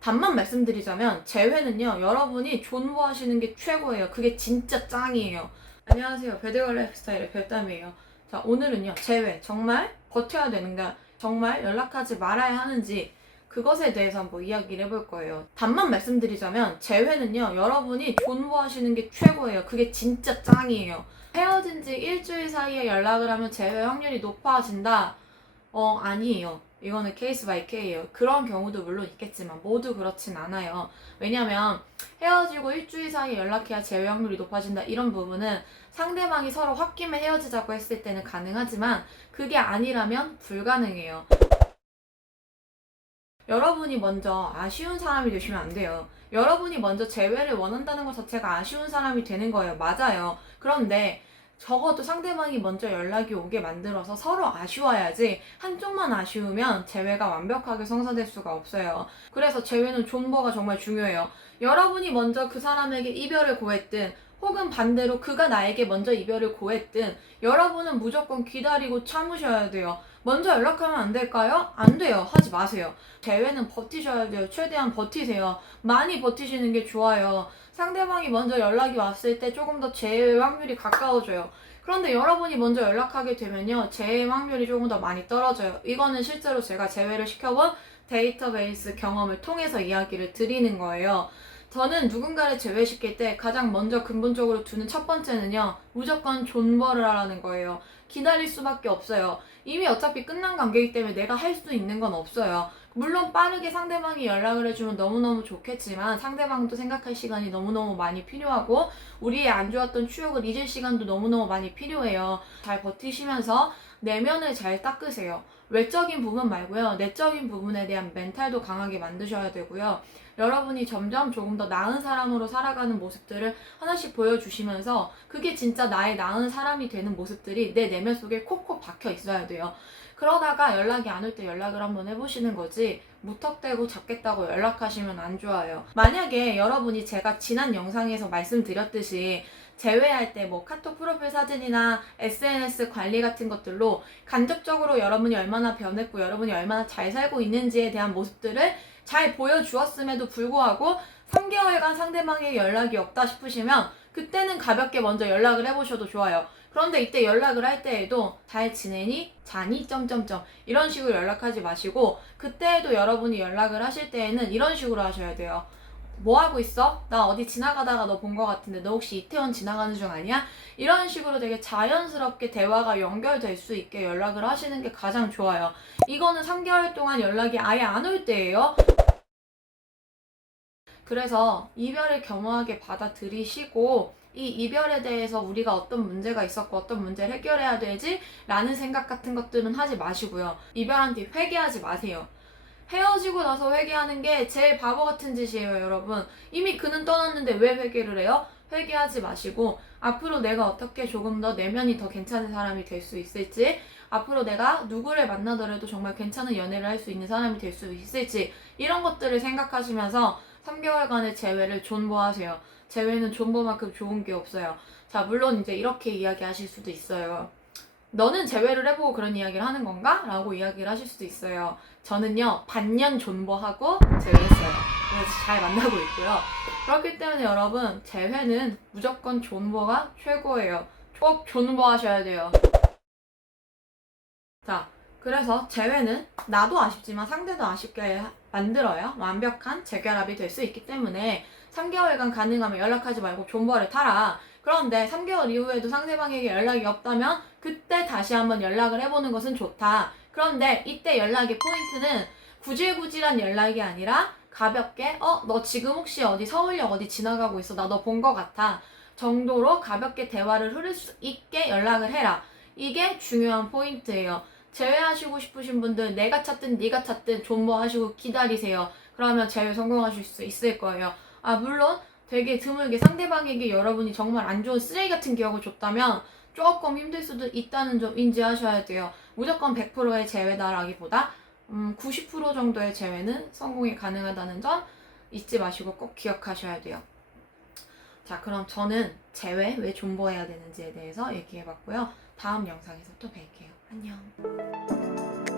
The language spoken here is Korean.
답만 말씀드리자면 재회는요, 여러분이 존버하시는 게 최고예요. 그게 진짜 짱이에요. 안녕하세요. 배드걸 라이프스타일의 별담이에요. 자, 오늘은요, 재회 정말 버텨야 되는가, 정말 연락하지 말아야 하는지 그것에 대해서 한번 이야기를 해볼 거예요. 답만 말씀드리자면 재회는요, 여러분이 존버하시는 게 최고예요. 그게 진짜 짱이에요. 헤어진 지 일주일 사이에 연락을 하면 재회 확률이 높아진다? 아니에요. 이거는 케이스 바이 케이예요. 그런 경우도 물론 있겠지만 모두 그렇진 않아요. 왜냐면 헤어지고 일주일 사이에 연락해야 재회 확률이 높아진다, 이런 부분은 상대방이 서로 홧김에 헤어지자고 했을 때는 가능하지만 그게 아니라면 불가능해요. 여러분이 먼저 아쉬운 사람이 되시면 안 돼요. 여러분이 먼저 재회를 원한다는 것 자체가 아쉬운 사람이 되는 거예요. 맞아요. 그런데 적어도 상대방이 먼저 연락이 오게 만들어서 서로 아쉬워야지, 한쪽만 아쉬우면 재회가 완벽하게 성사될 수가 없어요. 그래서 재회는 존버가 정말 중요해요. 여러분이 먼저 그 사람에게 이별을 고했든 혹은 반대로 그가 나에게 먼저 이별을 고했든 여러분은 무조건 기다리고 참으셔야 돼요. 먼저 연락하면 안 될까요? 안 돼요. 하지 마세요. 재회는 버티셔야 돼요. 최대한 버티세요. 많이 버티시는 게 좋아요. 상대방이 먼저 연락이 왔을 때 조금 더 재회 확률이 가까워져요. 그런데 여러분이 먼저 연락하게 되면요, 재회 확률이 조금 더 많이 떨어져요. 이거는 실제로 제가 재회를 시켜본 데이터베이스 경험을 통해서 이야기를 드리는 거예요. 저는 누군가를 제외시킬 때 가장 먼저 근본적으로 두는 첫 번째는요, 무조건 존버를 하라는 거예요. 기다릴 수밖에 없어요. 이미 어차피 끝난 관계이기 때문에 내가 할 수 있는 건 없어요. 물론 빠르게 상대방이 연락을 해주면 너무너무 좋겠지만 상대방도 생각할 시간이 너무너무 많이 필요하고 우리의 안 좋았던 추억을 잊을 시간도 너무너무 많이 필요해요. 잘 버티시면서 내면을 잘 닦으세요. 외적인 부분 말고요, 내적인 부분에 대한 멘탈도 강하게 만드셔야 되고요. 여러분이 점점 조금 더 나은 사람으로 살아가는 모습들을 하나씩 보여주시면서 그게 진짜 나의 나은 사람이 되는 모습들이 내 내면 속에 콕콕 박혀 있어야 돼요. 그러다가 연락이 안 올 때 연락을 한번 해보시는 거지, 무턱대고 잡겠다고 연락하시면 안 좋아요. 만약에 여러분이 제가 지난 영상에서 말씀드렸듯이 제외할 때 뭐 카톡 프로필 사진이나 SNS 관리 같은 것들로 간접적으로 여러분이 얼마나 변했고 여러분이 얼마나 잘 살고 있는지에 대한 모습들을 잘 보여주었음에도 불구하고 3개월간 상대방에게 연락이 없다 싶으시면 그때는 가볍게 먼저 연락을 해보셔도 좋아요. 그런데 이때 연락을 할 때에도 잘 지내니? 자니? 점점점 이런 식으로 연락하지 마시고, 그때에도 여러분이 연락을 하실 때에는 이런 식으로 하셔야 돼요. 뭐 하고 있어? 나 어디 지나가다가 너 본 거 같은데 너 혹시 이태원 지나가는 중 아니야? 이런 식으로 되게 자연스럽게 대화가 연결될 수 있게 연락을 하시는 게 가장 좋아요. 이거는 3개월 동안 연락이 아예 안 올 때예요. 그래서 이별을 겸허하게 받아들이시고 이 이별에 대해서 우리가 어떤 문제가 있었고 어떤 문제를 해결해야 되지? 라는 생각 같은 것들은 하지 마시고요. 이별한 뒤 회개하지 마세요. 헤어지고 나서 회개하는 게 제일 바보 같은 짓이에요, 여러분. 이미 그는 떠났는데 왜 회개를 해요? 회개하지 마시고 앞으로 내가 어떻게 조금 더 내면이 더 괜찮은 사람이 될 수 있을지, 앞으로 내가 누구를 만나더라도 정말 괜찮은 연애를 할 수 있는 사람이 될 수 있을지, 이런 것들을 생각하시면서 3개월간의 재회를 존버하세요. 재회는 존버만큼 좋은 게 없어요. 자, 물론 이제 이렇게 이야기하실 수도 있어요. 너는 재회를 해보고 그런 이야기를 하는 건가? 라고 이야기를 하실 수도 있어요. 저는요, 반년 존버하고 재회했어요. 그래서 잘 만나고 있고요. 그렇기 때문에 여러분, 재회는 무조건 존버가 최고예요. 꼭 존버하셔야 돼요. 자, 그래서 재회는 나도 아쉽지만 상대도 아쉽게 만들어야 완벽한 재결합이 될 수 있기 때문에 3개월간 가능하면 연락하지 말고 존버를 타라. 그런데 3개월 이후에도 상대방에게 연락이 없다면 그때 다시 한번 연락을 해보는 것은 좋다. 그런데 이때 연락의 포인트는 구질구질한 연락이 아니라 가볍게 너 지금 혹시 어디 서울역 어디 지나가고 있어? 나 너 본 거 같아. 정도로 가볍게 대화를 흐를 수 있게 연락을 해라. 이게 중요한 포인트예요. 제외하시고 싶으신 분들 내가 찾든 네가 찾든 존버하시고 기다리세요. 그러면 제외 성공하실 수 있을 거예요. 물론 되게 드물게 상대방에게 여러분이 정말 안 좋은 쓰레기 같은 기억을 줬다면 조금 힘들 수도 있다는 점 인지하셔야 돼요. 무조건 100%의 제외다라기보다 90% 정도의 제외는 성공이 가능하다는 점 잊지 마시고 꼭 기억하셔야 돼요. 자, 그럼 저는 재회 왜 존버해야 되는지에 대해서 얘기해봤고요. 다음 영상에서 또 뵐게요. 안녕.